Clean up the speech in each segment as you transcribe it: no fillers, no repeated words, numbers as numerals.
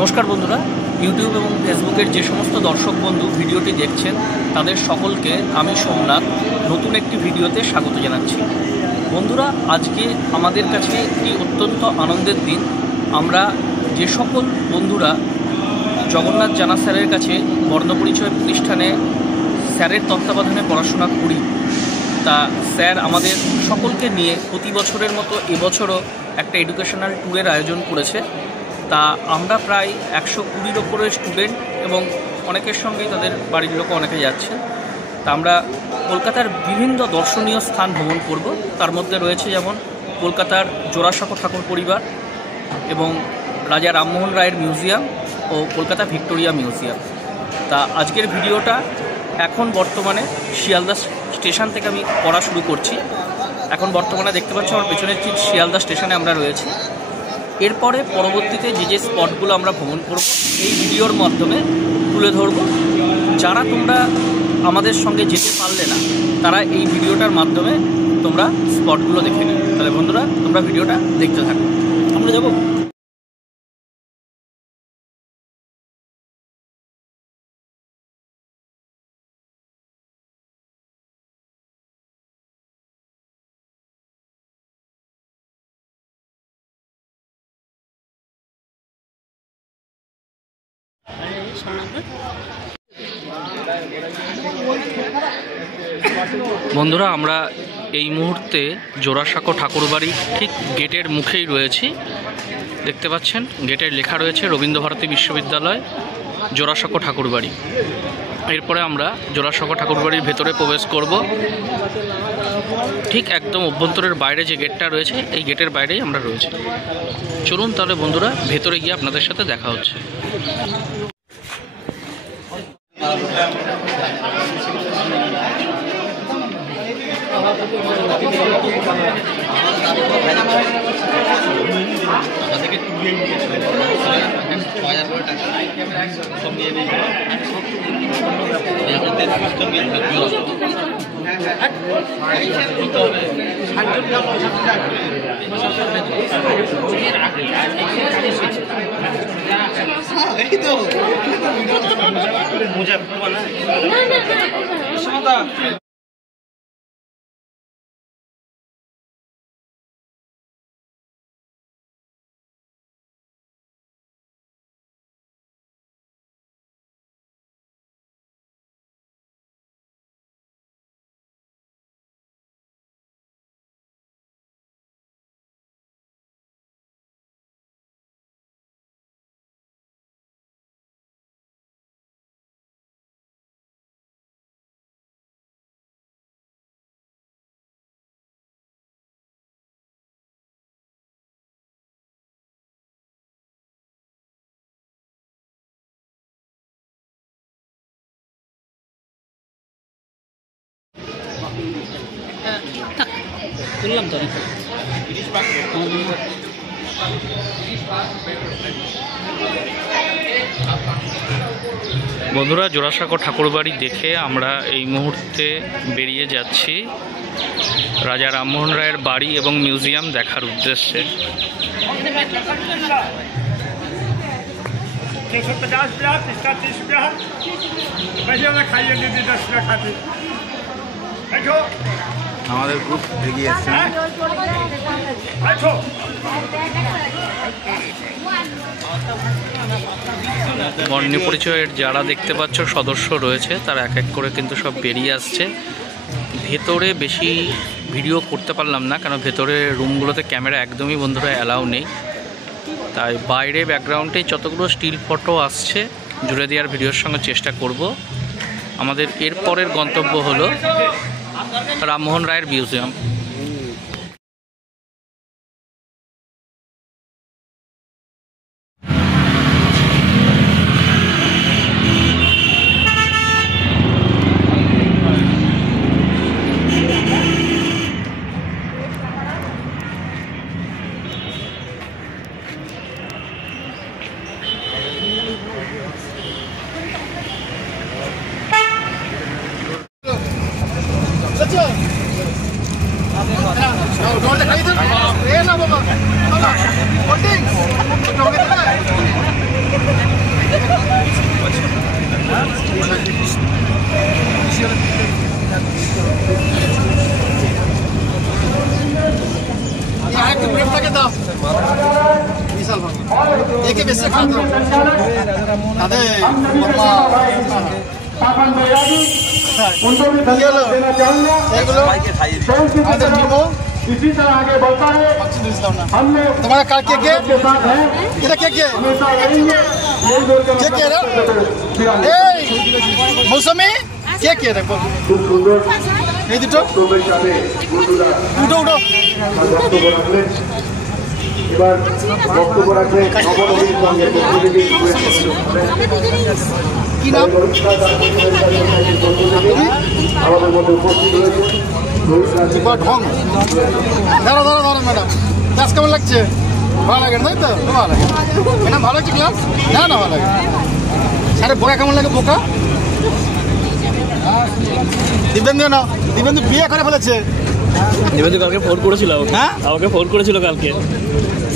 नमस्कार बंधुरा यूट्यूब और फेसबुकेर जे समस्त दर्शक बंधु भिडियोटी देखছেন তাদের সকলকে আমি সোমনাথ নতুন একটি ভিডিওতে স্বাগত জানাচ্ছি। বন্ধুরা আজকে আমাদের কাছে একটি অত্যন্ত আনন্দের দিন। আমরা যে সকল বন্ধুরা জগন্নাথ জানা স্যারের কাছে বর্ণপরিচয় প্রতিষ্ঠানে স্যারের তত্ত্বাবধানে পড়াশোনা করি, তা স্যার আমাদের সকলকে নিয়ে প্রতি বছরের মতো এবছরও একটা এডুকেশনাল ট্যুরের আয়োজন করেছে। তা আমরা প্রায় 120-র উপরে স্টুডেন্ট এবং অনেকের সঙ্গেই তাদের বাড়ির লোক অনেকে যাচ্ছে। তা আমরা কলকাতার বিভিন্ন দর্শনীয় স্থান ভ্রমণ করব। তার মধ্যে রয়েছে যেমন কলকাতার জোড়াসাঁকো ঠাকুর পরিবার এবং রাজা রামমোহন রায়ের মিউজিয়াম ও কলকাতা ভিক্টোরিয়া মিউজিয়াম। তা আজকের ভিডিওটা এখন বর্তমানে শিয়ালদা স্টেশন থেকে আমি পড়া শুরু করছি। এখন বর্তমানে দেখতে পাচ্ছি আমার পেছনের ঠিক শিয়ালদা স্টেশনে আমরা রয়েছি। এরপরে পরবর্তীতে যে স্পটগুলো আমরা ভ্রমণ করব এই ভিডিওর মাধ্যমে তুলে ধরব। যারা তোমরা আমাদের সঙ্গে যেতে পারলে না তারা এই ভিডিওটার মাধ্যমে তোমরা স্পটগুলো দেখে নিও। তাহলে বন্ধুরা তোমরা ভিডিওটা দেখতে থাকো। আমরা যাব বন্ধুরা। আমরা এই মুহূর্তে জোড়াসাঁকো ঠাকুরবাড়ি ঠিক গেটের মুখেই রয়েছি। দেখতে পাচ্ছেন গেটের লেখা রয়েছে রবীন্দ্রভারতী বিশ্ববিদ্যালয় জোড়াসাঁকো ঠাকুরবাড়ি। এরপরে আমরা জোড়াসাঁকো ঠাকুরবাড়ির ভেতরে প্রবেশ করব। ঠিক একদম অভ্যন্তরের বাইরে যে গেটটা রয়েছে এই গেটের বাইরেই আমরা রয়েছি। চলুন তাহলে বন্ধুরা ভেতরে গিয়ে আপনাদের সাথে দেখা হচ্ছে। তুললাম তো বন্ধুরা, জোড়াসাঁকো ঠাকুরবাড়ি দেখে আমরা এই মুহূর্তে বেরিয়ে যাচ্ছি রাজা রামমোহন রায়ের বাড়ি এবং মিউজিয়াম দেখার উদ্দেশ্যে। আমাদের গ্রুপ এগিয়ে এসছে। বর্ণ পরিচয়ের যারা দেখতে পাচ্ছ সদস্য রয়েছে, তারা এক এক করে কিন্তু সব বেরিয়ে আসছে। ভেতরে বেশি ভিডিও করতে পারলাম না, কারণ ভেতরে রুমগুলোতে ক্যামেরা একদমই বন্ধুরা অ্যালাউ নেই। তাই বাইরে ব্যাকগ্রাউন্ডে যতগুলো স্টিল ফটো আসছে জুড়ে দেওয়ার ভিডিওর সঙ্গে চেষ্টা করব। আমাদের এরপরের গন্তব্য হলো রামমোহন রায়ের মিউজিয়াম। तुम्हारा कार के इधर के मौसमी के এই দুটো উঠো উঠো এবার বক্তব্য রাখবে কি নাম আমাদের মধ্যে উপস্থিত হয়েছে দাঁড়া দাঁড়া দাঁড়া ম্যাডাম, ক্লাস কেমন লাগছে? ভালো লাগে তাই তো? ভালো লাগে ম্যাডাম, ভালো লাগছে ক্লাস? না না ভালো লাগে। স্যারের বোকা কেমন লাগে? বোকা দিবেন্দু না, দিবেন্দু বিয়ে করে ফেলেছে। দিবেন্দু কালকে ফোন করেছিল, হ্যাঁ আমাকে ফোন করেছিল কালকে।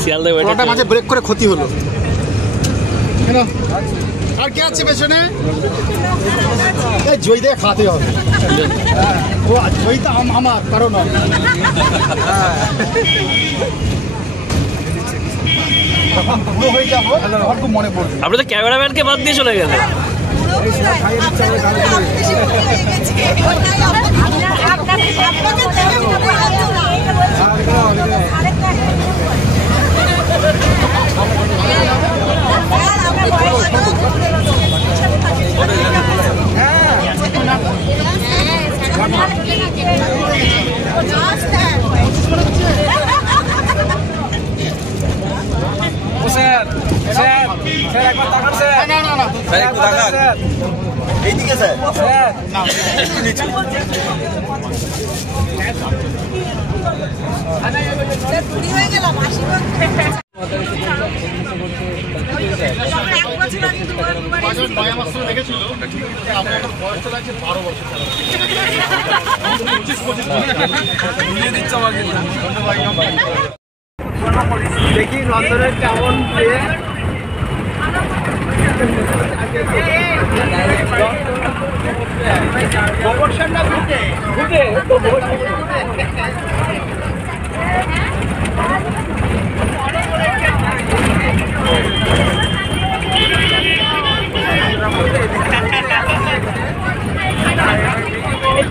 শিয়ালদায় ওটা মাঝে ব্রেক করে ক্ষতি হলো। আর কে আছে পেছনে? জয় দিয়ে খাতে হবে। ও জয়টা আমার কারণ হয়ে যাবো আমার খুব মনে পড়বে। আপনি তো ক্যামেরাম্যানকে বাদ দিয়ে চলে গেলেন। এইদিকে স্যার একটু নিচে দেখি নন্দনের কেমন প্রপোর্শনটা ঘুটে ঘুটে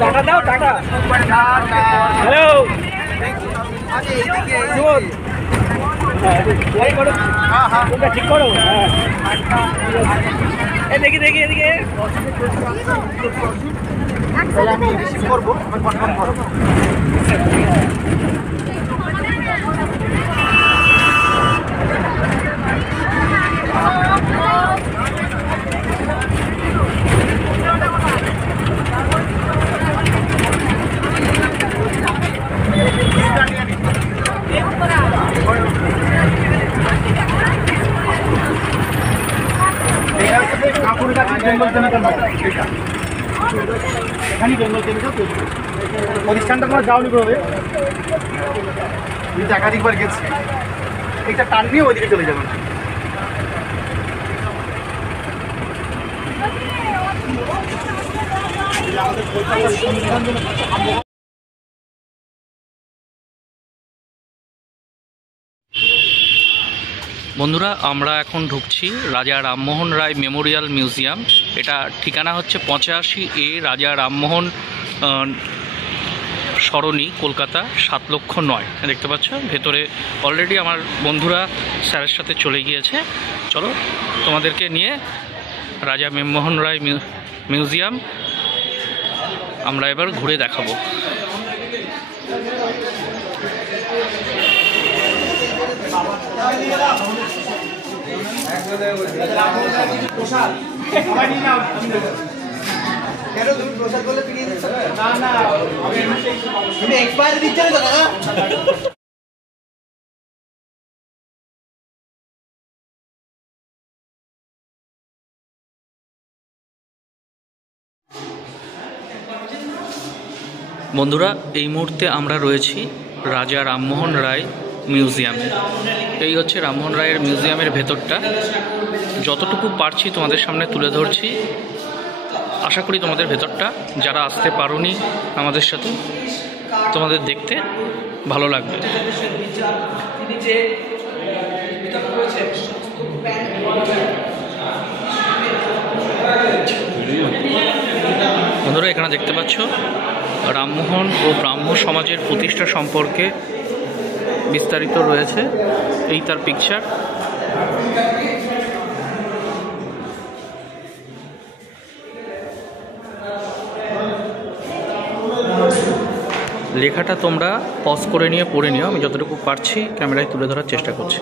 টাকা দাও টাকা। হ্যালো ঠিক করো। দেখি দেখি এদিকে আমি রিসিভ করবো, কনফার্ম করো। বেঙ্গল কেমিক্যাল এটা এখানে বেঙ্গল কেমিক্যাল তৈরি করছে। প্রতিষ্ঠানটা কোনো যাওনি প্রভাবে একাধিকবার গেছি, এটা টান নিয়ে ওইদিকে চলে যাবেন। বন্ধুরা, আমরা এখন ঢুকছি রাজা রামমোহন রায় মেমোরিয়াল মিউজিয়াম। এটা ঠিকানা হচ্ছে 85A রাজা রামমোহন সরণি, কলকাতা 7,09,। দেখতে পাচ্ছ ভেতরে অলরেডি আমার বন্ধুরা স্যারের সাথে চলে গিয়েছে। চলো তোমাদেরকে নিয়ে রাজা রামমোহন রায় মিউজিয়াম আমরা এবার ঘুরে দেখাবো। বন্ধুরা, এই মুহূর্তে আমরা রয়েছি রাজা রামমোহন রায় মিউজিয়ামে। এই হচ্ছে রামমোহন রায়ের মিউজিয়ামের ভেতরটা। যতটুকু পারছি তোমাদের সামনে তুলে ধরছি। আশা করি তোমাদের ভেতরটা, যারা আসতে পারোনি আমাদের সাথে, তোমাদের দেখতে ভালো লাগবে। বন্ধুরা, এখানে দেখতে পাচ্ছ রামমোহন ও ব্রাহ্ম সমাজের প্রতিষ্ঠা সম্পর্কে বিস্তারিত রয়েছে। এই তার পিকচার। লেখাটা তোমরা পজ করে নিয়ে পড়ে নিও। আমি যতটুকু পারছি ক্যামেরায় তুলে ধরার চেষ্টা করছি।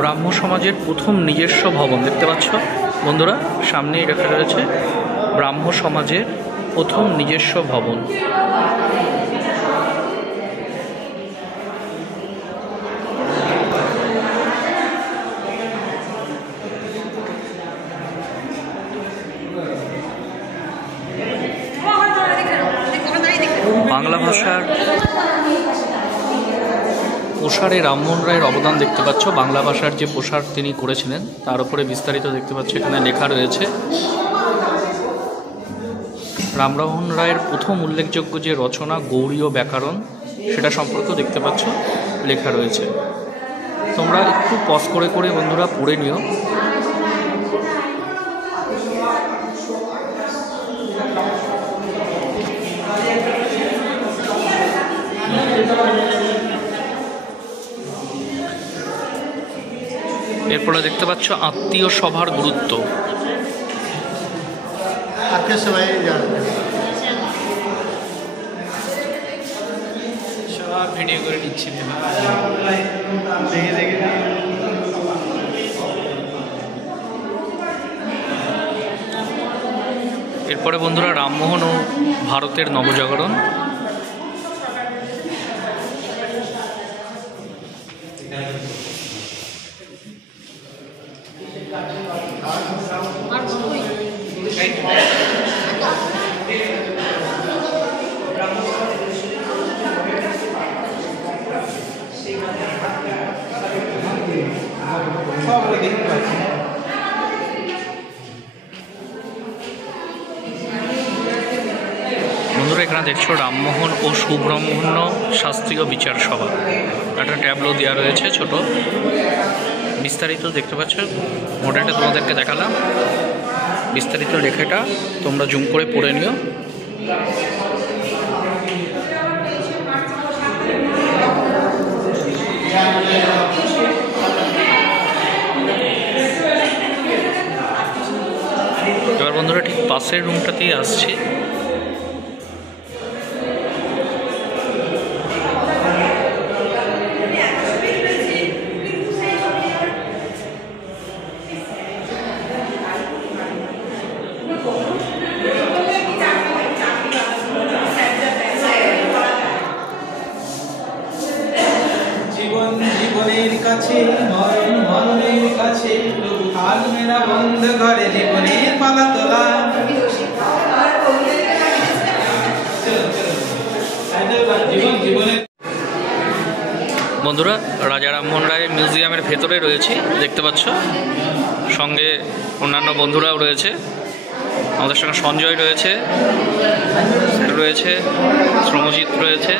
ব্রাহ্ম সমাজের প্রথম নিজস্ব ভবন দেখতে পাচ্ছ বন্ধুরা, সামনেই লেখা রয়েছে ব্রাহ্ম সমাজের প্রথম নিজস্ব ভবন। বাংলা ভাষার প্রসারে রামমোহন রায়ের অবদান দেখতে পাচ্ছ। বাংলা ভাষার যে প্রসার তিনি করেছিলেন তার উপরে বিস্তারিত দেখতে পাচ্ছ, এখানে লেখা রয়েছে। রামমোহন রায়ের প্রথম উল্লেখযোগ্য যে রচনা গৌড়ীয় ব্যাকরণ, সেটা সম্পর্কেও দেখতে পাচ্ছ লেখা রয়েছে। তোমরা একটু পজ করে করে বন্ধুরা পড়ে নিও। এরপরে দেখতে পাচ্ছ আত্মীয় সভার গুরুত্ব। আত্মীয় সবাই সব ভিডিও করে নিচ্ছি। এরপরে বন্ধুরা রামমোহন ও ভারতের নবজাগরণ। বন্ধুরা, এখানে দেখছো রামমোহন ও সুব্রহ্মণ্য শাস্ত্রীয় বিচার সভা। একটা ট্যাবলো দেওয়া রয়েছে ছোট, বিস্তারিত দেখতে পাচ্ছ। মডেলটা তোমাদেরকে দেখালাম, বিস্তারিত লেখাটা তোমরা জুম করে পড়ে নিও। এবার বন্ধুরা ঠিক পাশের রুমটাতেই আসছি। মরণের কাছে মরণের কাছে আজ মেরা বন্ধ ঘরে জীবনের পালা তোলা। বন্ধুরা, রাজা রামমোহন রায় মিউজিয়ামের ভেতরে রয়েছে, দেখতে পাচ্ছ। সঙ্গে অন্যান্য বন্ধুরাও রয়েছে, আমাদের সঙ্গে সঞ্জয় রয়েছে, শ্রমজিৎ রয়েছে,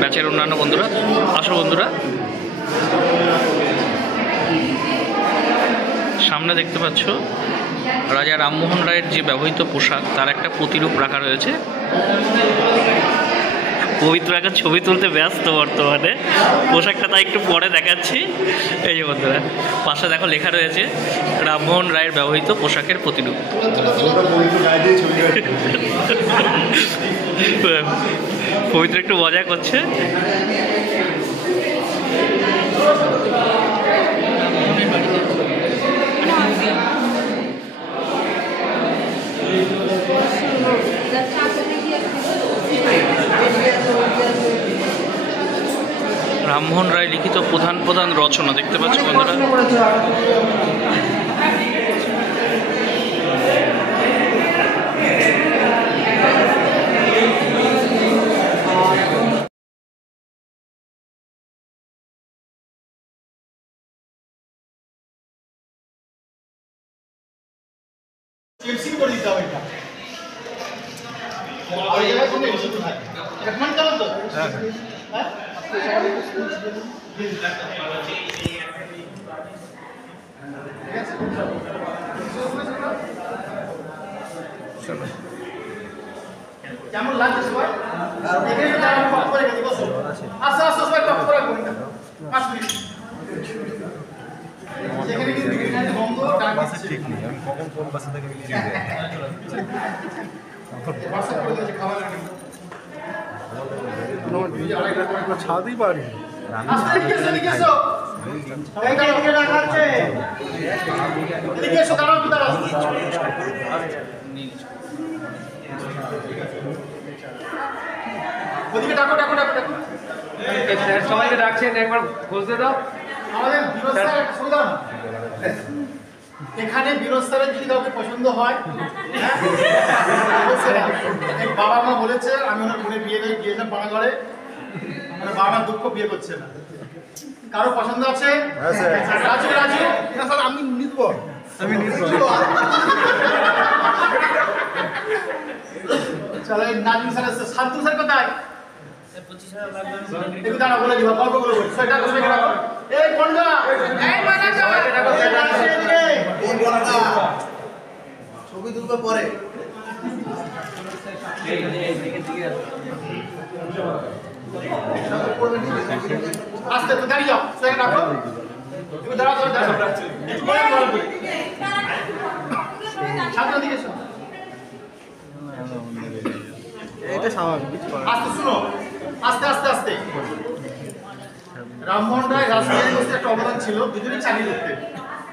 ব্যাচের অন্যান্য বন্ধুরা। আসো বন্ধুরা, সামনে দেখতে পাচ্ছ রাজা রামমোহন রায়ের যে ব্যবহৃত পোশাক তার একটা প্রতিরূপ রাখা রয়েছে। পবিত্র একটা ছবি তুলতে ব্যস্ত বর্তমানে, পোশাকটা তাই একটু পরে দেখাচ্ছি। এই যে বন্ধুরা, পাশে দেখো লেখা রয়েছে রামমোহন রায়ের ব্যবহৃত পোশাকের প্রতিরূপ। পবিত্র একটু মজা করছে। রামমোহন রায় লিখিত প্রধান প্রধান রচনা দেখতে পাচ্ছ বন্ধুরা। করে দিতে হবে কেমন লাগছে সবাই? আচ্ছা আচ্ছা সবাই টপ করে বলি না 5 মিনিট সেখানে কিন্তু বন্ধ ডাকছে ঠিক নেই। আমি কখন কোন বাসা থেকে বেরিয়ে যাই WhatsApp করে দিয়েছি খাবার লাগে নো দিয়ে আরেকটা করে ছাড়তেই পারি। আস্তে এদিকে এসো সবাই এদিকে রাখাচ্ছে এদিকে এসো দাঁড়াও দাঁড়াও ওদিকে ডাকো ডাকো ডাকো ডাকো স্যার সবাইকে ডাকছেন, একবার খোঁজ দিয়ে দাও। আমাদের বিরোধ স্যার একটা সুবিধা না এখানে বিরোধ স্যারের যদি কাউকে পছন্দ হয় বাবা মা বলেছে আমি ওনার বোনের বিয়ে গিয়েছিলাম পানাগড়ে, মানে বাবা মার দুঃখ বিয়ে করছে না। কারো পছন্দ আছে? রাজু রাজু আমি নিব চলে নাজু স্যার আছে। শান্তু স্যার কোথায়? একটু দাঁড়া বলে দিবা গল্পগুলো বলি সেটা বসে রাখো। এই পন্ডা এই মানাকা কোন পন্ডা ছবি তুলবে পরে আস্তে তো দাঁড়িয়ে যাও সেটা রাখো। একটু দাঁড়া দাঁড়া দাঁড়া একটু বলে গল্প সামনে দিকে এসো। এটা স্বাভাবিক। আস্তে শুনো আস্তে আস্তে আস্তে। রামমোহন রায় রাসবিহারী বসুর একটা অবদান ছিল, দুজনেই চাকরি করতেন।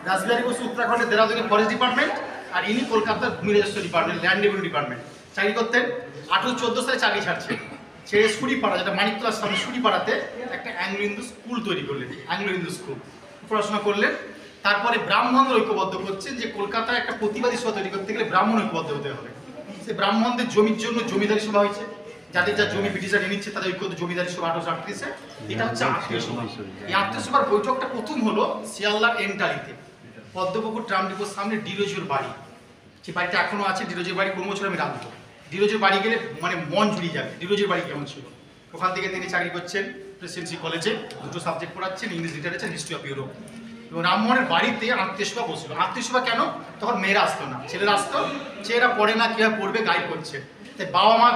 রাসবিহারী বসু উত্তরাখণ্ডের দেরাদুনে ফরেস্ট ডিপার্টমেন্ট আর ইনি কলকাতার ভূমি registry department land revenue department চাকরি করতেন। 1814 সালে চাকরি ছাড়ছেন, ছেড়ে সুরিপাড়া যেটা মানিকতলার সামনে সুরিপাড়াতে একটা অ্যাংলো হিন্দু স্কুল তৈরি করলেন, অ্যাংলো হিন্দু স্কুল পড়াশোনা করলেন। তারপরে ব্রাহ্মণদের ঐক্যবদ্ধ করছেন যে কলকাতায় একটা প্রতিবাদী সভা তৈরি করতে গেলে ব্রাহ্মণ ঐক্যবদ্ধ হতে হবে। সে ব্রাহ্মণদের জমির জন্য জমিদারি সভা হয়েছে, যাদের যা জমি ব্রিটিশরা নিয়ে নিচ্ছে তাদের ঐক্যবদ্ধ জমিদারি সভা 1838-এ। এটা হচ্ছে আত্মীয় সভা। এই আত্মীয় সভার বৈঠকটা প্রথম হলো শিয়ালদার এন্টালিতে, পদ্মপুকুর ট্রাম ডিপোর সামনে ডিরোজির বাড়ি। যে বাড়িটা এখনো আছে, ডিরোজির বাড়ি কোনো বছর আমি রাখবো। ডিরোজির বাড়ি গেলে মানে মন জুড়িয়ে যাবে ডিরোজির বাড়ি কেমন ছিল। ওখান থেকে তিনি চাকরি করছেন প্রেসিডেন্সি কলেজে, দুটো সাবজেক্ট পড়াচ্ছেন, English literature, history of Europe. এবং রামমোহনের বাড়িতে আত্মীয় সভা বসলো। আত্মীয় সভা কেন? তখন মেয়েরা আসতো না, ছেলেরা আসতো। ছেলেরা পড়ে না, কীভাবে পড়বে গাইড করছে। তাই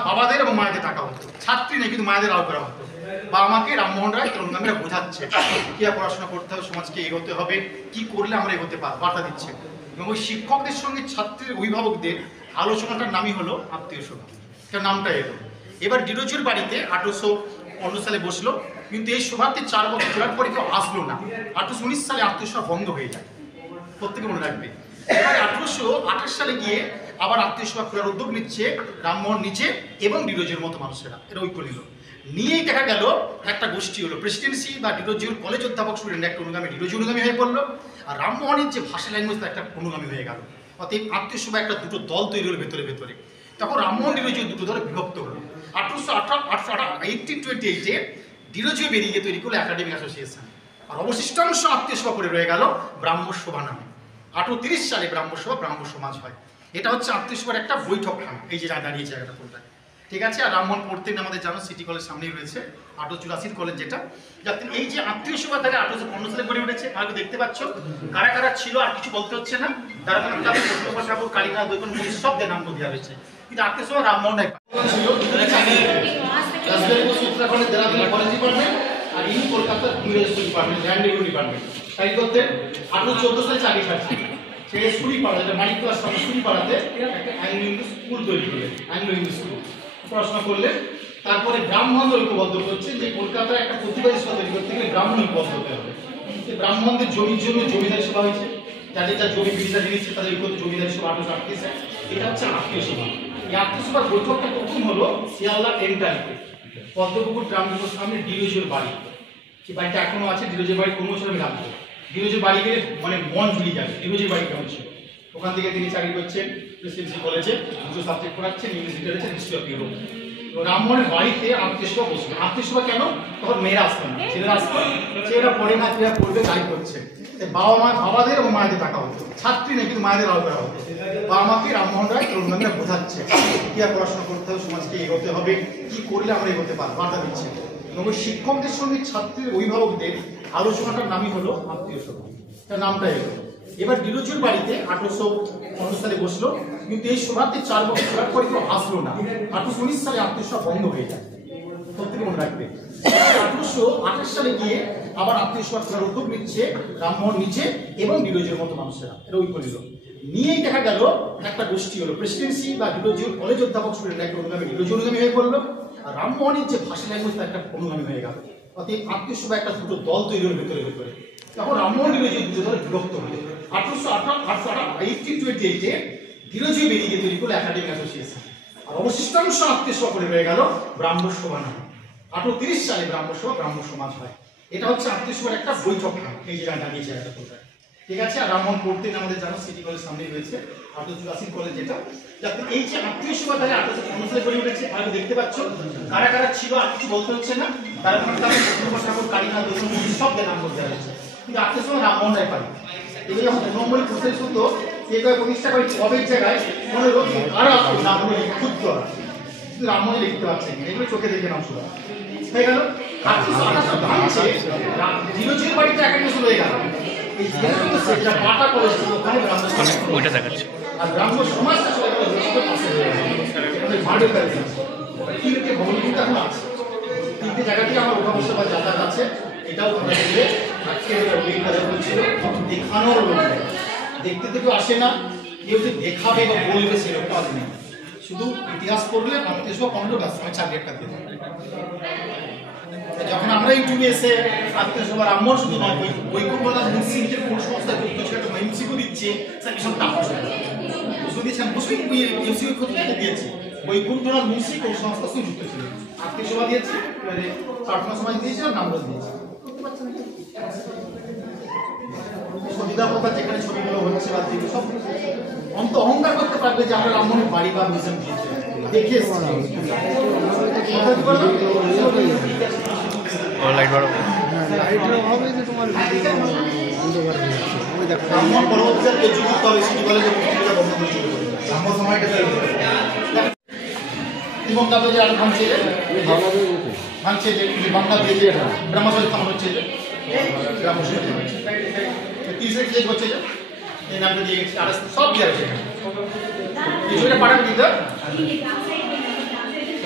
বাবাদের এবং মায়েদের টাকা হতো, ছাত্রী নেই কিন্তু মায়েদের আলো করা হতো। বাবা মাকে রামমোহন রায় তরুণগামীরা বোঝাচ্ছে কীভাবে পড়াশোনা করতে হবে, সমাজকে এগোতে হবে, কি করলে আমরা এগোতে পারবো, বার্তা দিচ্ছে। এবং ওই শিক্ষকদের সঙ্গে ছাত্রের অভিভাবকদের আলোচনাটার নামই হলো আত্মীয় সভা, তার নামটা এলো। এবার ডিরোজির বাড়িতে 1815 সালে বসলো, কিন্তু এই সভাতে 4 বছর চলার পরে কেউ আসলো না। 1819 সালে আত্মীয় সভা বন্ধ হয়ে যায়, প্রত্যেকে মনে রাখবে। এবার 1828 সালে গিয়ে আবার আত্মীয় সভা খোলার উদ্যোগ নিচ্ছে রামমোহন নিজে এবং ডিরোজির মতো মানুষেরা, এরা ঐক্য নিল। নিয়েই দেখা গেল একটা গোষ্ঠী হলো প্রেসিডেন্সি বা ডিরোজিওর কলেজ অধ্যাপক স্টুডেন্ট একটা অনুগামী ডিরোজি অনুগামী হয়ে পড়লো, আর রামমোহনের যে ভাষা ল্যাঙ্গুয়েজ তার একটা অনুগামী হয়ে গেল। অতএব আত্মীয় সভা একটা দুটো দল তৈরি হলো ভেতরে ভেতরে। তখন রামমোহন ডিরোজিও দুটো দলে বিভক্ত হলো। 1828-এ ডিরোজিও বেরিয়ে তৈরি করলো একাডেমিক অ্যাসোসিয়েশন, আর অবশিষ্টাংশ আত্মীয় সভা করে রয়ে গেল ব্রাহ্ম সভা নামে। 1830 সালে ব্রাহ্ম সভা ব্রাহ্ম সমাজ হয়। এটা হচ্ছে আত্মীয় সভার একটা বৈঠকখানা, এই যে দাঁড়িয়ে জায়গাটা পুরোটা, ঠিক আছে। আর রামমোহন পড়তেন আমাদের জানো সিটি কলেজ সামনেই রয়েছে 1884 কলেজ, যেটা যাতে এই যে আত্মীয় সভা তাহলে 1850 সালে গড়ে উঠেছে। আগে দেখতে পাচ্ছ কারা কারা ছিল, আর কিছু বলতে হচ্ছে না। তারা প্রত্যেক ঠাকুর কালীনাথ বৈকুণ্ঠ সব নাম দেওয়া হয়েছে, কিন্তু আত্মীয় সভা রামমোহন ছিল। উত্তরাখণ্ডের দেরাদুনের ফরেস্ট ডিপার্টমেন্ট, আর ইনি কলকাতার university department land revenue department. তাই করতে 1814 সালে চাকরি ছাড়ছে। সেই স্কুলই পাড়া, যেটা মানিকতলা স্কুলই পাড়াতে একটা অ্যাংলো ইংলিশ স্কুল তৈরি করলেন, অ্যাংলো ইংলিশ স্কুল পড়াশোনা করলেন। তারপরে ব্রাহ্মণদের ঐক্যবদ্ধ করছে যে কলকাতায় একটা প্রতিবাদী সভা তৈরি করতে গেলে ব্রাহ্মণ ঐক্যবদ্ধ হতে হবে। ব্রাহ্মণদের জমির জন্য জমিদারি সভা হয়েছে, যাদের যা জমি বিরিদারি নিচ্ছে তাদের ঐক্য জমিদারি সভা 1838। এটা হচ্ছে আত্মীয় সভা। এই আত্মীয় সভার বৈঠকটা প্রথম হলো শিয়ালদা 10 তারিখে পদ্মপুকুর গ্রাম দিবস সামনে ডিরোজিওর বাড়ি। সেই বাড়িটা এখনো আছে, ডিরোজিওর বাড়ি কোনো বছর আমি রাখবো। ডিরোজিওর বাড়ি গেলে মানে মন জুড়িয়ে যাবে ডিরোজিওর বাড়ি কেমন ছিল। ওখান থেকে তিনি চাকরি করছেন প্রেসিডেন্সি কলেজে, দুটো সাবজেক্ট পড়াচ্ছেন, English literature, history of Europe. রামমোহনের বাড়িতে আত্মীয় সভা বসবে। আত্মীয় সভা কেন? তখন মেয়েরা আসতো না, ছেলেরা আসতো। ছেলেরা পড়ে না, ছেলেরা পড়বে গাইড করছে। বাবা মা বাবাদের এবং মায়েদের টাকা হতো, ছাত্রী নেই কিন্তু মায়েদের আলাদা করা হতো। বাবা মাকে রামমোহন রায় তরুণরা বোঝাচ্ছে কি আর পড়াশোনা করতে হবে, সমাজকে এগোতে হবে, কি করলে আমরা এগোতে পারবো, বার্তা দিচ্ছে। এবং ওই শিক্ষকদের সঙ্গে ছাত্রীর অভিভাবকদের আলোচনাটার নামই হলো আত্মীয় সভা, তার নামটাই হলো। এবার ডিরোজিওর বাড়িতে 1850 সালে বসলো, কিন্তু এই সভাতে 4 বছর ঘোরার পরে কেউ আসলো না। 1819 সালে আত্মীয় সভা বন্ধ হয়ে যায়, প্রত্যেকে মনে রাখবে। 1828 সালে গিয়ে আবার আত্মীয় সভা করার উদ্যোগ নিচ্ছে রামমোহন নিজে এবং ডিরোজিওর মতো মানুষেরা। এটা ওই করিল নিয়েই দেখা গেল একটা গোষ্ঠী হলো প্রেসিডেন্সি বা ডিরোজিওর কলেজ অধ্যাপক স্টুডেন্ট একটা অনুগামী ডিরোজি অনুগামী হয়ে পড়লো, আর রামমোহনের যে ভাষা ল্যাঙ্গুয়েজ তার একটা অনুগামী হয়ে গেল। অতএব আত্মীয় সভা একটা দুটো দল তৈরি হলো ভেতরে ভেতরে। তখন রামমোহন ডিরোজি দুটো দলে বিভক্ত হলো। 1828-এ ডিরোজিও বেরিয়ে তৈরি করলো একাডেমিক অ্যাসোসিয়েশন, আর অবশিষ্টাংশ আত্মীয় সভা করে রয়ে গেল ব্রাহ্ম সভা নামে। 1830 সালে ব্রাহ্ম সভা ব্রাহ্ম সমাজ হয়। এটা হচ্ছে আত্মীয় সভার একটা বৈঠক, এই যে দাঁড়িয়ে জায়গাটা পুরোটা, ঠিক আছে। আর রামমোহন পড়তেন আমাদের জানো সিটি কলেজ সামনেই রয়েছে 1884 কলেজ, যেটা যাতে এই যে আত্মীয় সভা তাহলে 1850 সালে গড়ে উঠেছে। আগে দেখতে পাচ্ছ কারা কারা ছিল, আর কিছু বলতে হচ্ছে না। তারা প্রত্যেক ঠাকুর কালীনাথ বৈকুণ্ঠ সব নাম দেওয়া হয়েছে, কিন্তু আত্মীয় সভা রামমোহন রায় পারে। এগুলো যখন 2 নম্বরে প্রসেস হতো, কে কয় প্রতিষ্ঠা করে কবের জায়গায় মনে হলো কারা নামগুলো ক্ষুদ্র, কিন্তু রামমোহন লিখতে পারছেন, এগুলো চোখে দেখে নাম শুরু হয়ে গেল। 1828 ভাঙছে, ডিরোজিওর বাড়িতে একাডেমি শুরু হয়ে গেল। এই যেটা পাটা কলেজ ওখানে ব্রাহ্ম ওইটা দেখাচ্ছে, আর ব্রাহ্ম সমাজটা চলে গেল পাশে হয়ে গেল। তিনটে ভবন কিন্তু এখন আছে, 3টে জায়গাতেই আমার উঠাবসা বা যাতায়াত আছে। এটাও আমরা দেখলে আজকে ছিল দেখানোর লোক, দেখতে তো কেউ আসে না, কেউ যে দেখাবে বা বলবে সেরকম কাজ নেই। শুধু ইতিহাস পড়লে আত্মীয় সভা 15 ব্যাস আমি চাকরি একটা দিই। যখন আমরা ইউটিউবে এসে আত্মীয় সভা রামমোহন শুধু নয়, বৈকুণ্ঠনাথ মুন্সিকে কোন সংস্থায় যুক্ত ছিল একটা এমসিকিউ দিচ্ছে, স্যার এসব টাকা বসে দিয়েছেন, বসে এমসিকিউ ক্ষেত্রে দিয়েছি বৈকুণ্ঠনাথ মুন্সি কোন সংস্থার সঙ্গে যুক্ত ছিল। আত্মীয় সভা দিয়েছি, প্রার্থনা সমাজ দিয়েছিলাম, নামগজ দিয়েছি। সবিতা প্রকার যেখানে ছবিগুলো হচ্ছে বা দিকে সব অন্ত অহংকার করতে পারবে যে আমরা রামমোহনের বাড়ি বা মিউজিয়াম দিয়েছি, দেখে সব পাঠাবে দিতে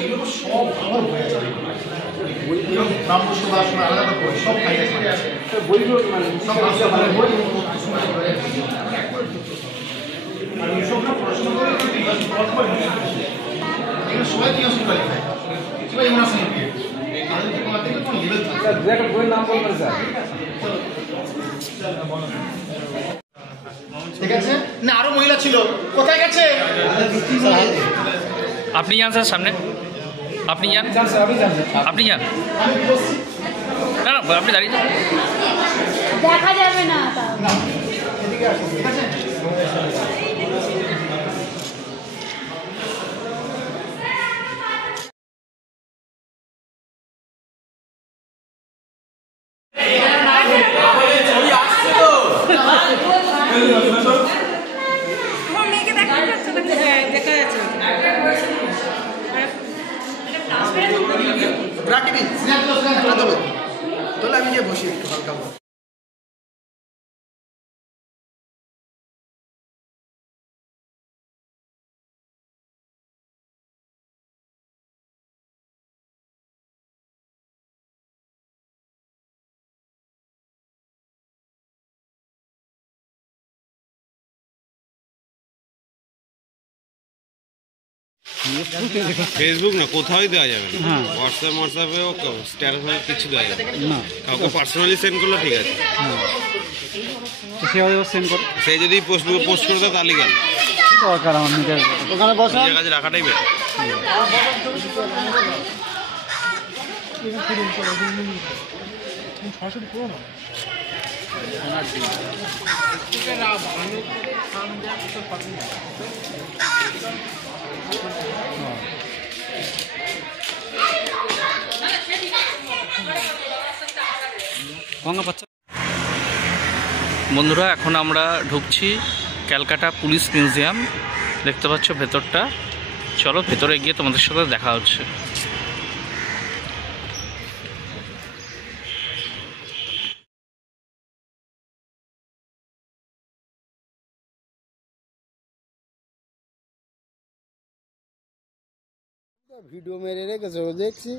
এগুলো সব আমার হয়ে যাবে। ব্রাহ্ম সভা আলাদা করে সব ফাইলে বইগুলো সব বই আর সব প্রশ্ন করে এগুলো সবাই কি আসলে কোয়ালিফাই সবাই এমন আছে বইয়ের নাম বলবেন স্যার, ঠিক আছে না? আরো মহিলা ছিল, কোথায় গেছে? আপনি যান স্যার সামনে। আপনি যান, আপনি যান, না না আপনি দাঁড়িয়ে যান। দেখা যাবে না। আমি গিয়ে বসি একটু হালকা। ফেসবুক না কোথাওই দেওয়া যাবে না, হোয়াটসঅ্যাপেও স্ট্যাটাস কিছু দেওয়া যাবে না। কাউকে পার্সোনালি সেন্ড করলে ঠিক আছে, সে যদি পোস্ট করে দেয় তাহলে গেল ওখানে নিজের কাছে রাখাটাই বেটার। বন্ধুরা এখন আমরা ঢুকছি ক্যালকাটা পুলিশ মিউজিয়াম। দেখতে পাচ্ছ ভেতরটা, চলো ভেতরে গিয়ে তোমাদের সাথে দেখা হচ্ছে। ভিডিও মেরে রেখেছে ও দেখছি।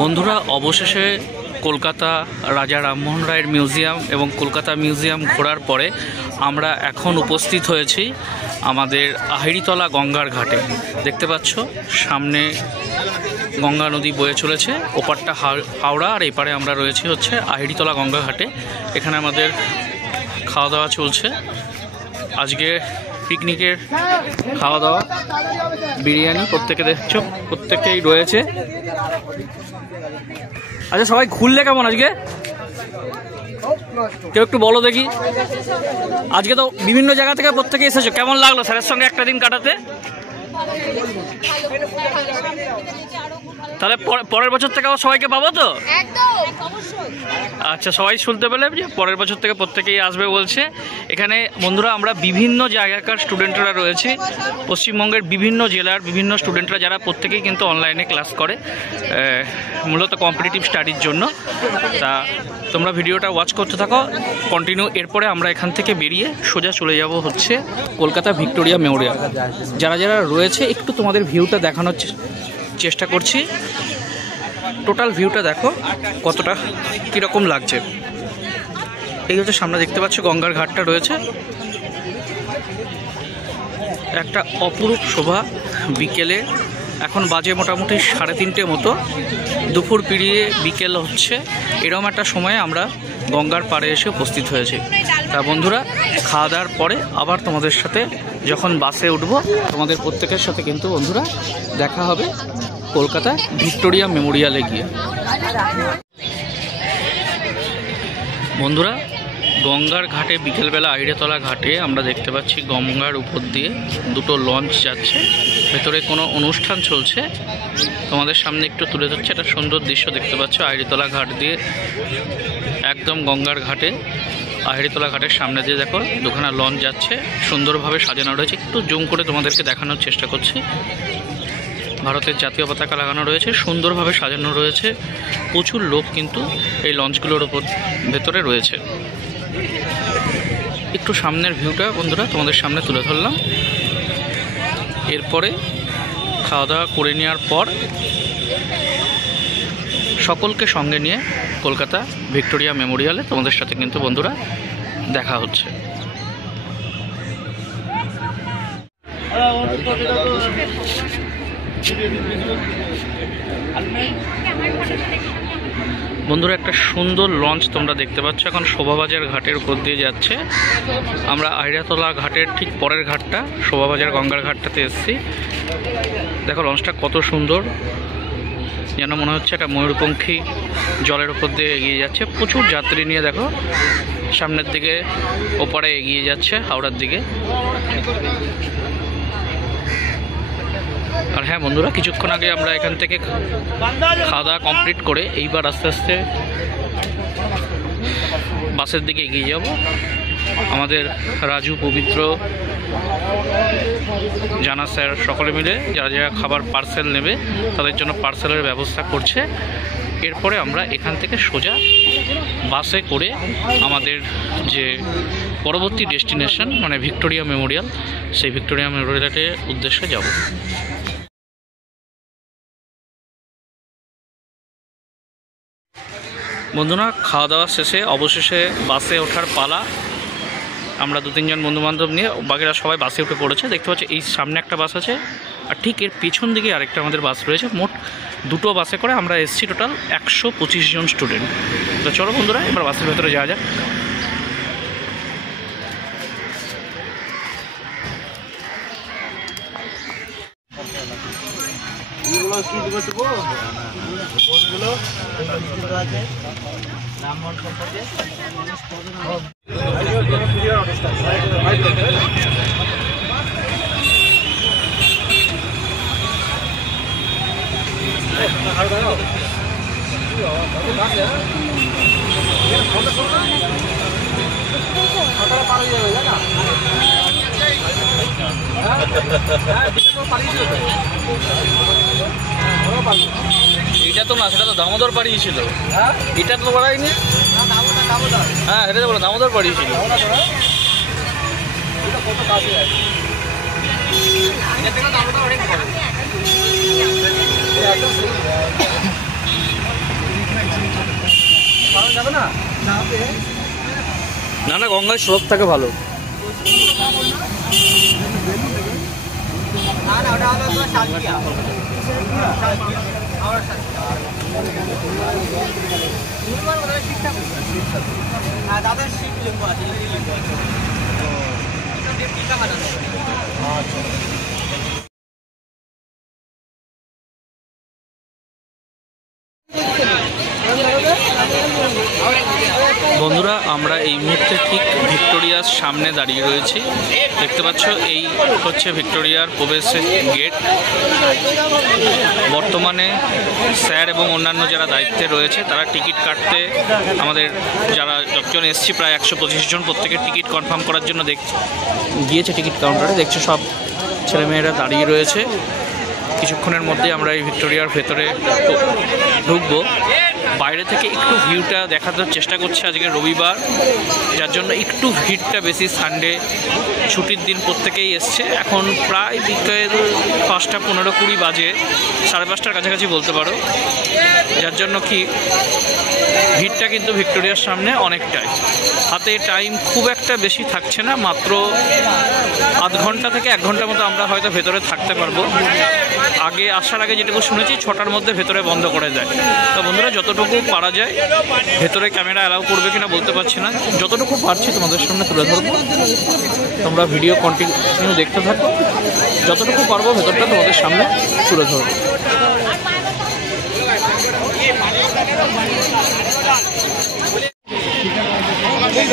বন্ধুরা অবশেষে কলকাতা রাজা রামমোহন রায়ের মিউজিয়াম এবং কলকাতা মিউজিয়াম ঘোরার পরে আমরা এখন উপস্থিত হয়েছি আমাদের আহিরিতলা গঙ্গার ঘাটে। দেখতে পাচ্ছ সামনে গঙ্গা নদী বয়ে চলেছে, ওপারটা হাওড়া আর এপারে আমরা রয়েছি হচ্ছে আহিরিতলা গঙ্গা ঘাটে। এখানে আমাদের খাওয়া দাওয়া চলছে, আজকে পিকনিকের খাওয়া দাওয়া, বিরিয়ানি প্রত্যেকে দেখছো প্রত্যেকেই রয়েছে। আচ্ছা সবাই ঘুরলে কেমন আজকে? কেউ একটু বলো দেখি। আজকে তো বিভিন্ন জায়গা থেকে প্রত্যেকে এসেছো, কেমন লাগলো স্যারের সঙ্গে একটা দিন কাটাতে? তাহলে পরের বছর থেকে আবার সবাইকে পাবো তো? আচ্ছা সবাই শুনতে পেলে যে পরের বছর থেকে প্রত্যেকেই আসবে বলছে। এখানে বন্ধুরা আমরা বিভিন্ন জায়গাকার স্টুডেন্টরা রয়েছি, পশ্চিমবঙ্গের বিভিন্ন জেলার বিভিন্ন স্টুডেন্টরা যারা প্রত্যেকেই কিন্তু অনলাইনে ক্লাস করে মূলত কম্পিটিটিভ স্টাডির জন্য। তা তোমরা ভিডিওটা ওয়াচ করতে থাকো কন্টিনিউ। এরপরে আমরা এখান থেকে বেরিয়ে সোজা চলে যাব হচ্ছে কলকাতা ভিক্টোরিয়া মেমোরিয়াল। যারা যারা রয়েছে একটু তোমাদের ভিউটা দেখানোর চেষ্টা করছি। টোটাল ভিউটা দেখো কতটা কীরকম লাগছে। এই হচ্ছে সামনে দেখতে পাচ্ছ গঙ্গার ঘাটটা রয়েছে, একটা অপরূপ শোভা। বিকেলে এখন বাজে মোটামুটি 3:30 মতো, দুপুর পেরিয়ে বিকেল হচ্ছে, এরকম একটা সময়ে আমরা গঙ্গার পাড়ে এসে উপস্থিত হয়েছি। তা বন্ধুরা খাওয়া দাওয়ার পরে আবার তোমাদের সাথে যখন বাসে উঠবো তোমাদের প্রত্যেকের সাথে কিন্তু বন্ধুরা দেখা হবে কলকাতা ভিক্টোরিয়া মেমোরিয়ালে গিয়ে। বন্ধুরা গঙ্গার ঘাটে বিকেলবেলা আহিরিতলা ঘাটে আমরা দেখতে পাচ্ছি গঙ্গার উপর দিয়ে দুটো লঞ্চ যাচ্ছে, ভেতরে কোনো অনুষ্ঠান চলছে। তোমাদের সামনে একটু তুলে ধরছে, একটা সুন্দর দৃশ্য দেখতে পাচ্ছ আহিরিতলা ঘাট দিয়ে, একদম গঙ্গার ঘাটে। আহিরিতলা ঘাটের সামনে দিয়ে দেখো দুখানা লঞ্চ যাচ্ছে, সুন্দরভাবে সাজানো রয়েছে। একটু জুম করে তোমাদেরকে দেখানোর চেষ্টা করছি। ভারতের জাতীয় পতাকা লাগানো রয়েছে, সুন্দরভাবে সাজানো রয়েছে। প্রচুর লোক কিন্তু এই লঞ্চগুলোর ওপর ভেতরে রয়েছে। একটু সামনের ভিউটা বন্ধুরা তোমাদের সামনে তুলে ধরলাম। এরপরে খাওয়া দাওয়া করে নেওয়ার পর সকলকে সঙ্গে নিয়ে কলকাতা ভিক্টোরিয়া মেমোরিয়ালে তোমাদের সাথে কিন্তু বন্ধুরা দেখা হচ্ছে। বন্ধুরা একটা সুন্দর লঞ্চ তোমরা দেখতে পাচ্ছ এখন শোভাবাজার ঘাটের উপর দিয়ে যাচ্ছে। আমরা আইরাতলা ঘাটের ঠিক পরের ঘাটটা শোভাবাজার গঙ্গার ঘাটটাতে এসেছি। দেখো লঞ্চটা কত সুন্দর, যেন মনে হচ্ছে একটা ময়ূরপঙ্খী জলের উপর দিয়ে এগিয়ে যাচ্ছে। প্রচুর যাত্রী নিয়ে দেখো সামনের দিকে ওপারে এগিয়ে যাচ্ছে হাওড়ার দিকে। আর হ্যাঁ বন্ধুরা, কিছুক্ষণ আগে আমরা এখান থেকে খাওয়া দাওয়া কমপ্লিট করে এইবার আস্তে আস্তে বাসের দিকে এগিয়ে যাব। আমাদের রাজু, পবিত্র, জানা স্যার সকলে মিলে যারা যারা খাবার পার্সেল নেবে তাদের জন্য পার্সেলের ব্যবস্থা করছে। এরপরে আমরা এখান থেকে সোজা বাসে করে আমাদের যে পরবর্তী ডেস্টিনেশন মানে ভিক্টোরিয়া মেমোরিয়াল, সেই ভিক্টোরিয়া মেমোরিয়ালের উদ্দেশ্যে যাব। বন্ধুরা, খাওয়া দাওয়া শেষে অবশেষে বাসে ওঠার পালা। আমরা 2-3 জন বন্ধুবান্ধব নিয়ে, বাকিরা সবাই বাসে উঠে পড়েছে। দেখতে পাচ্ছি এই সামনে একটা বাস আছে আর ঠিক এর পিছন দিকে আরেকটা আমাদের বাস রয়েছে। মোট 2টো বাসে করে আমরা এসেছি টোটাল 125 জন স্টুডেন্ট। তো চলো বন্ধুরা, এবার বাসের ভেতরে যাওয়া যাক। এটা তো না, সেটা তো দামোদর পাড়ি ছিল। এটা তো বাড়াইনি। হ্যাঁ, এটা তো বলো দামোদর পাড়ি ছিল। না না, গঙ্গায় স্রোত থাকে ভালো। দাদার শিখ লিঙ্গ আছে। বন্ধুরা, আমরা এই মুহূর্তে ঠিক ভিক্টোরিয়ার সামনে দাঁড়িয়ে রয়েছি। দেখতে পাচ্ছ এই হচ্ছে ভিক্টোরিয়ার প্রবেশের গেট। বর্তমানে স্যার এবং অন্যান্য যারা দায়িত্বে রয়েছে তারা টিকিট কাটতে, আমাদের যারা যতজন এসছি প্রায় 125 জন, প্রত্যেকের টিকিট কনফার্ম করার জন্য গিয়েছে টিকিট কাউন্টারে। দেখছো সব ছেলেমেয়েরা দাঁড়িয়ে রয়েছে। কিছুক্ষণের মধ্যে আমরা এই ভিক্টোরিয়ার ভেতরে ঢুকবো। বাইরে থেকে একটু ভিউটা দেখানোর চেষ্টা করছি। আজকে রবিবার, যার জন্য একটু ভিড়টা বেশি। সানডে ছুটির দিন প্রত্যেকেই এসছে। এখন প্রায় বিকেল 5টা 15-20 বাজে, 5:30টার কাছাকাছি বলতে পারো। যার জন্য কি ভিড়টা কিন্তু ভিক্টোরিয়ার সামনে অনেকটাই। হাতে টাইম খুব একটা বেশি থাকছে না, মাত্র আধ ঘন্টা থেকে 1 ঘন্টার মতো আমরা হয়তো ভেতরে থাকতে পারবো। আগে আসার আগে যেটুকু শুনেছি 6টার মধ্যে ভেতরে বন্ধ করে দেয়। তো বন্ধুরা, যতটুকু পারা যায়, ভেতরে ক্যামেরা অ্যালাউ করবে কিনা বলতে পারছি না, যতটুকু পারছি তোমাদের সামনে তুলে ধরবো। তোমরা ভিডিও কন্টিনিউ দেখতে থাকো, যতটুকু পারবো ভেতরটা তোমাদের সামনে তুলে ধরবো।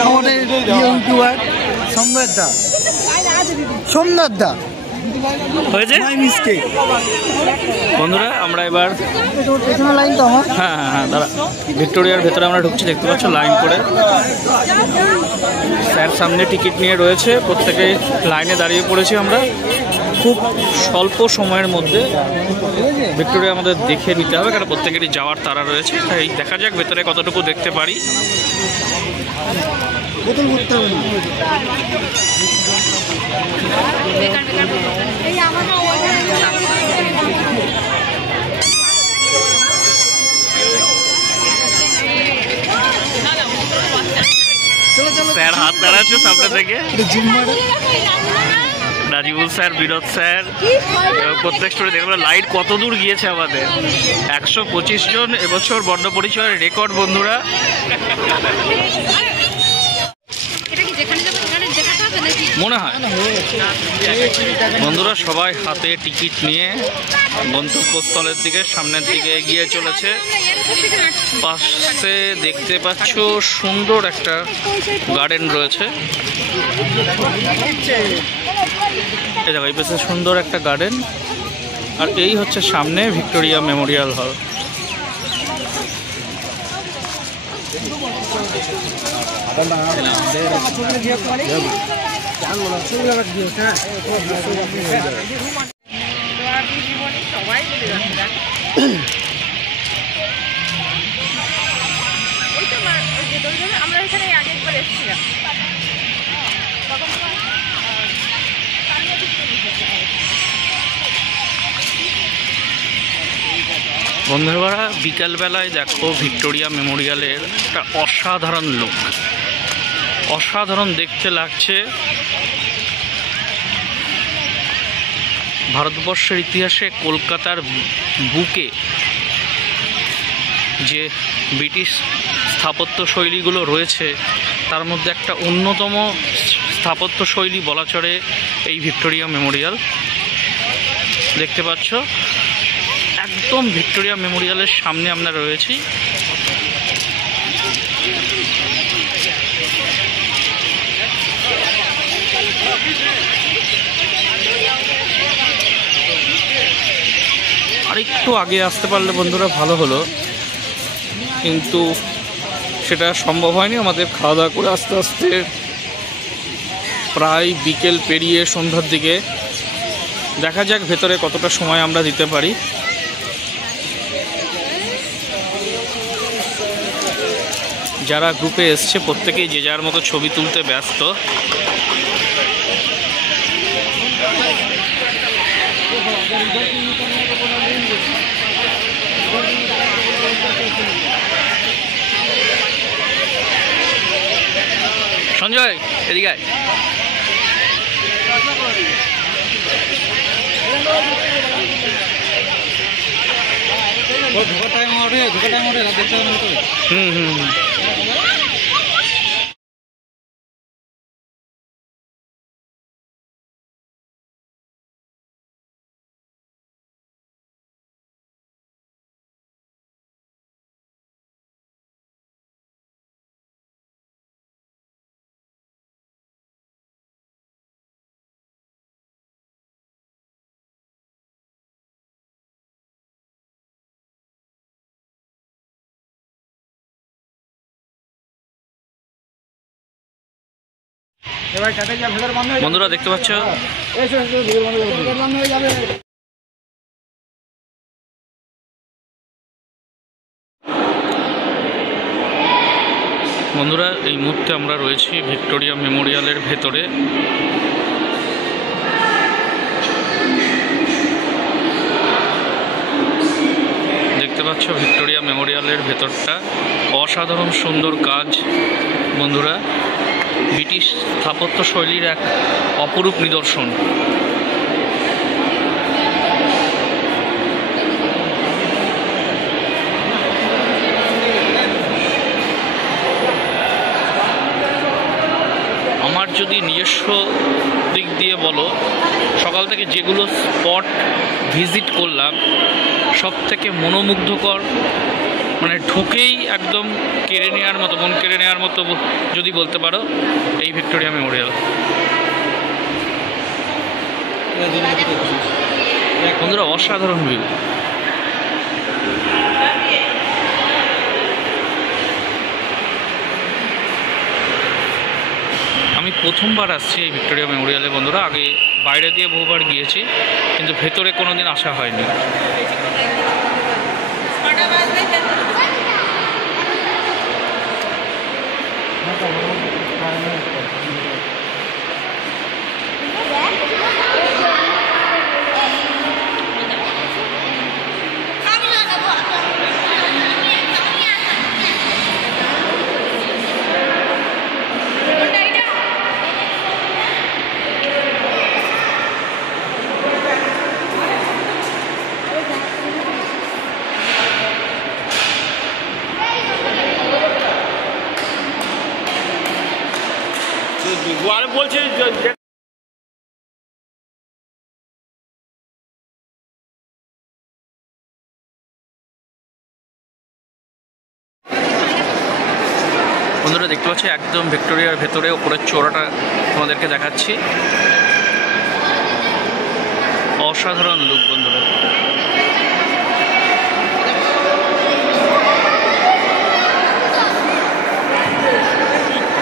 আমাদের ইউটিউবার সোমনাথ দা হয়েছে বন্ধুরা। আমরা এবার লাইন তো আমার হ্যাঁ হ্যাঁ হ্যাঁ দাঁড়া, ভিক্টোরিয়ার ভেতরে আমরা ঢুকছি। দেখতে পাচ্ছ লাইন করে স্যার সামনে টিকিট নিয়ে রয়েছে, প্রত্যেকে লাইনে দাঁড়িয়ে পড়েছি আমরা। খুব স্বল্প সময়ের মধ্যে ভিক্টোরিয়া আমাদের দেখে নিতে হবে, কারণ প্রত্যেকেরই যাওয়ার তাড়া রয়েছে। তাই দেখা যাক ভেতরে কতটুকু দেখতে পারি। বোতল ভরতে হবে না। যাচ্ছে সামনে থেকে নাজিবুল স্যার, বিনোদ স্যার, প্রত্যেক স্টোরে দেখবেন লাইট কত দূর গিয়েছে আমাদের। 125 জন এবছর বর্ণ পরিচয়ের রেকর্ড বন্ধুরা। মনে হয় বন্ধুরা সবাই হাতে টিকিট নিয়ে গন্তব্যস্থলের দিকে সামনের দিকে এগিয়ে চলেছে। পাশে দেখতে পাচ্ছ সুন্দর একটা গার্ডেন রয়েছে। এই দেখো এই পাশে সুন্দর একটা গার্ডেন, আর এই হচ্ছে সামনে ভিক্টোরিয়া মেমোরিয়াল হল। আমরা এখানে আগে একবার এসেছিলাম। বন্ধুরা বিকালবেলায় দেখো ভিক্টোরিয়া মেমোরিয়ালের একটা অসাধারণ লুক, অসাধারণ দেখতে লাগছে। ভারতবর্ষের ইতিহাসে কলকাতার বুকে যে ব্রিটিশ স্থাপত্য শৈলীগুলো রয়েছে তার মধ্যে একটা অন্যতম স্থাপত্য শৈলী বলা চলে এই ভিক্টোরিয়া মেমোরিয়াল। দেখতে পাচ্ছ একদম ভিক্টোরিয়া মেমোরিয়ালের সামনে আমরা রয়েছি। আর একটু আগে আসতে পারলে বন্ধুরা ভালো হলো, কিন্তু সেটা সম্ভব হয়নি। আমাদের খাওয়া দাওয়া করে আস্তে আস্তে প্রায় বিকেল পেরিয়ে সন্ধ্যার দিকে। দেখা যাক ভেতরে কতটা সময় আমরা দিতে পারি। যারা গ্রুপে এসছে প্রত্যেকেই যে যার মতো ছবি তুলতে ব্যস্ত। সঞ্জয় এদিকে আয়। বন্ধুরা দেখতে পাচ্ছ বন্ধুরা এই মুহূর্তে আমরা রয়েছি ভিক্টোরিয়া মেমোরিয়ালের ভেতরে। দেখতে পাচ্ছ ভিক্টোরিয়া মেমোরিয়ালের ভেতরটা অসাধারণ সুন্দর কাজ বন্ধুরা। ব্রিটিশ স্থাপত্য শৈলীর এক অপরূপ নিদর্শন। আমার যদি নিজস্ব দিক দিয়ে বলো, সকাল থেকে যেগুলো স্পট ভিজিট করলাম সব থেকে মনোমুগ্ধকর, মানে ঢুকেই একদম কেড়ে নেওয়ার মতো, মন কেড়ে নেওয়ার মতো যদি বলতে পারো এই ভিক্টোরিয়া মেমোরিয়াল। বন্ধুরা অসাধারণ ভিউ। আমি প্রথমবার আসছি এই ভিক্টোরিয়া মেমোরিয়ালে বন্ধুরা। আগে বাইরে দিয়ে বহুবার গিয়েছি, কিন্তু ভেতরে কোনোদিন আসা হয়নি। দেখতে পাচ্ছি একদম ভিক্টোরিয়ার ভেতরে ওপরের চূড়াটা তোমাদেরকে দেখাচ্ছি। অসাধারণ লুক বন্ধুরা।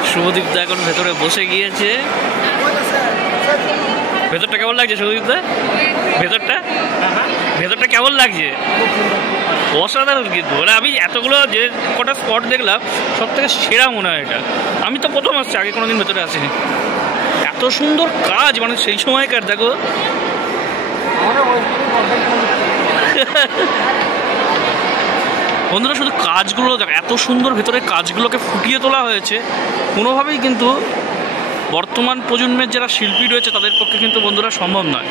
শুভদীপ দা এখন ভেতরে বসে গিয়েছে। ভেতরটা কেমন লাগছে শুভদীপ দা? ভেতরটা কেমন লাগছে? অসাধারণ কিন্তু, মানে আমি এতগুলো যে কটা স্পট দেখলাম সব থেকে সেরা মনে হয় এটা। আমি তো প্রথম আসছি, আগে কোনোদিন ভেতরে আসিনি। এত সুন্দর কাজ, মানে সেই সময়কার দেখো। বন্ধুরা শুধু কাজগুলো দেখো, এত সুন্দর ভেতরে কাজগুলোকে ফুটিয়ে তোলা হয়েছে। কোনোভাবেই কিন্তু বর্তমান প্রজন্মের যারা শিল্পী রয়েছে তাদের পক্ষে কিন্তু বন্ধুরা সম্ভব নয়।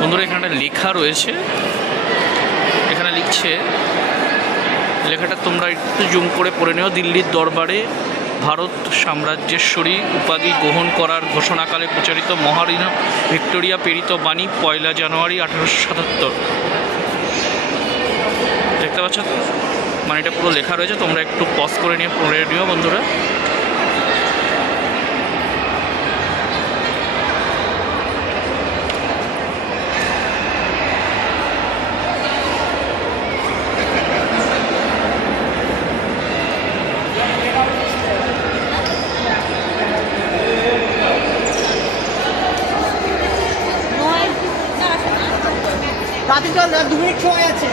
বন্ধুরা এখানে একটা লেখা রয়েছে, এখানে লিখছে, লেখাটা তোমরা একটু জুম করে পড়ে নিও। দিল্লির দরবারে ভারত সাম্রাজ্যেশ্বরী উপাধি গ্রহণ করার ঘোষণাকালে প্রচারিত মহারানী ভিক্টোরিয়া প্রেরিত বাণী 1 জানুয়ারি 1877। দেখতে পাচ্ছ মানে এটা পুরো লেখা রয়েছে, তোমরা একটু পজ করে নিয়ে পড়ে নিও বন্ধুরা। রাতে 2 মিনিট সময় আছে।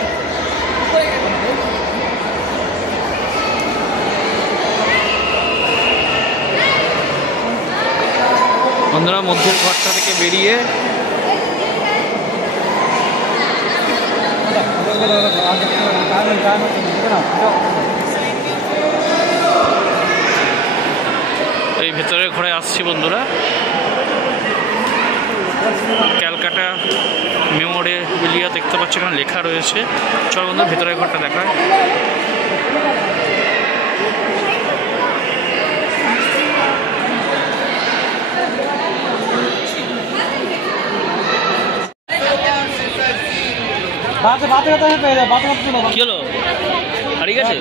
বন্ধুরা মধ্যের ঘরটা থেকে বেরিয়ে এই ভেতরের ঘরে আসছি বন্ধুরা। ক্যালকাটা মেমোরিয়াল দেখতে পাচ্ছি, এখানে লেখা রয়েছে। চল বন্ধুরা ভেতরের ঘরটা দেখায়। কি হলো, হারিয়ে গেছে?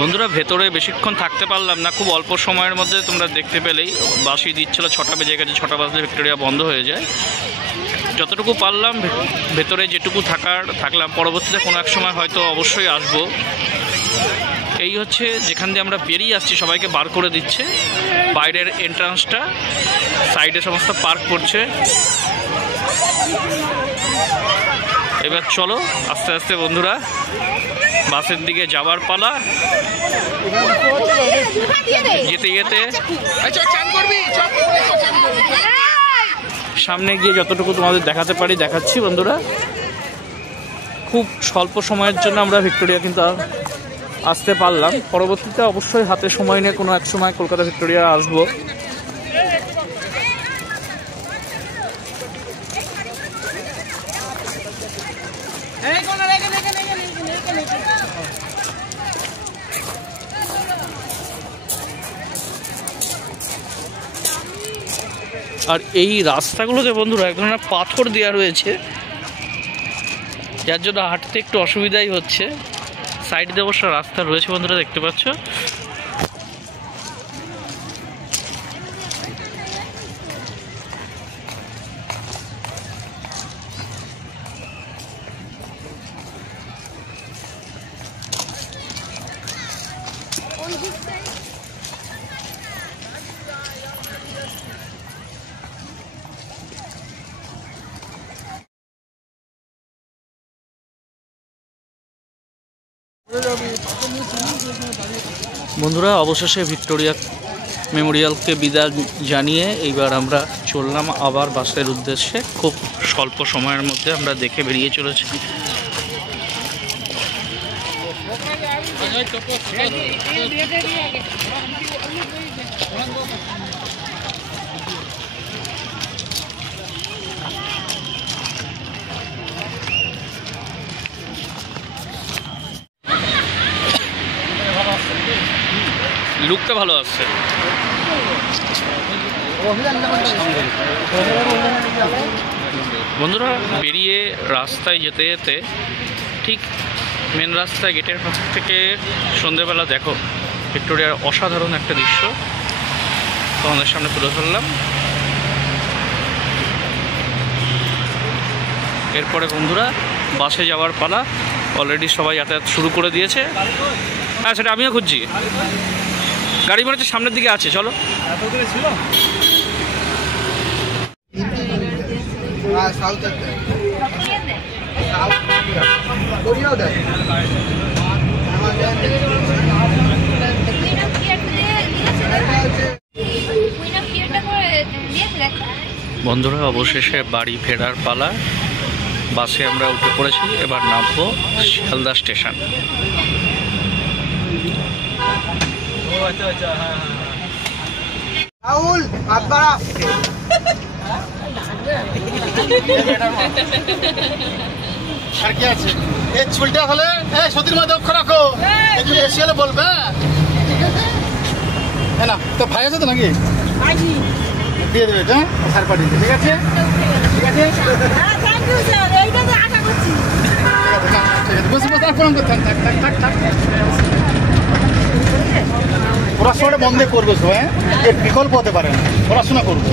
বন্ধুরা ভেতরে বেশিক্ষণ থাকতে পারলাম না, খুব অল্প সময়ের মধ্যে তোমরা দেখতে পেলেই বাসি দিচ্ছিল, 6টা বেজে গেছে। 6টা বাজলে ভিক্টোরিয়া বন্ধ হয়ে যায়। যতটুকু পারলাম ভেতরে যেটুকু থাকলাম, পরবর্তীতে কোনো এক সময় হয়তো অবশ্যই আসবো। এই হচ্ছে যেখান দিয়ে আমরা বেরিয়ে আসছি, সবাইকে বার করে দিচ্ছে। বাইরের এন্ট্রান্সটা, সাইডে সমস্ত পার্ক করছে। এবার চলো আস্তে আস্তে বন্ধুরা বাসের দিকে যাওয়ার পালা। যেতে যেতে সামনে গিয়ে যতটুকু তোমাদের দেখাতে পারি দেখাচ্ছি বন্ধুরা। খুব স্বল্প সময়ের জন্য আমরা ভিক্টোরিয়া কিন্তু আসতে পারলাম। পরবর্তীতে অবশ্যই হাতে সময় নিয়ে কোনো এক সময় কলকাতা ভিক্টোরিয়া আসবো। আর এই রাস্তাগুলোতে বন্ধুরা এক ধরনের পাথর দেওয়া রয়েছে, যার জন্য হাঁটতে একটু অসুবিধাই হচ্ছে। সাইড দিয়ে অবশ্য রাস্তা রয়েছে বন্ধুরা, দেখতে পাচ্ছ। বন্ধুরা অবশেষে ভিক্টোরিয়া মেমোরিয়ালকে বিদায় জানিয়ে এইবার আমরা চললাম আবার বাসের উদ্দেশ্যে। খুব স্বল্প সময়ের মধ্যে আমরা দেখে বেরিয়ে চলেছি। লুকটা ভালো আসছে। বন্ধুরা বেরিয়ে রাস্তায় যেতে যেতে ঠিক মেন রাস্তায় গেটের পাশ থেকে সন্ধ্যেবেলা দেখো ভিক্টোরিয়ার অসাধারণ একটা দৃশ্য তোমাদের সামনে তুলে ধরলাম। এরপরে বন্ধুরা বাসে যাওয়ার পালা, অলরেডি সবাই যাতায়াত শুরু করে দিয়েছে। হ্যাঁ সেটা আমিও খুঁজছি, গাড়ি মনে হচ্ছে সামনের দিকে আছে, চলো। বন্ধুরা অবশেষে বাড়ি ফেরার পালা, বাসে আমরা উঠে পড়েছি, এবার নামবো শিয়ালদা স্টেশন। রাহুল আব্বা আর কি আছে এই চুলটা হলে এই সতীর মধ্যে অক্ষর রাখো, একটু বেশি হলে বলবে, ঠিক আছে? হ্যাঁ না তো ভাই আছে তো নাকি দিয়ে দেবে এটা সার পাঠিয়ে, ঠিক আছে? ঠিক আছে, বসে বসে আর প্রণাম করতে থাক থাক থাক থাক। পড়াশোনাটা বন্ধ করবো সবাই, এর বিকল্প হতে পারে না, পড়াশোনা করবো।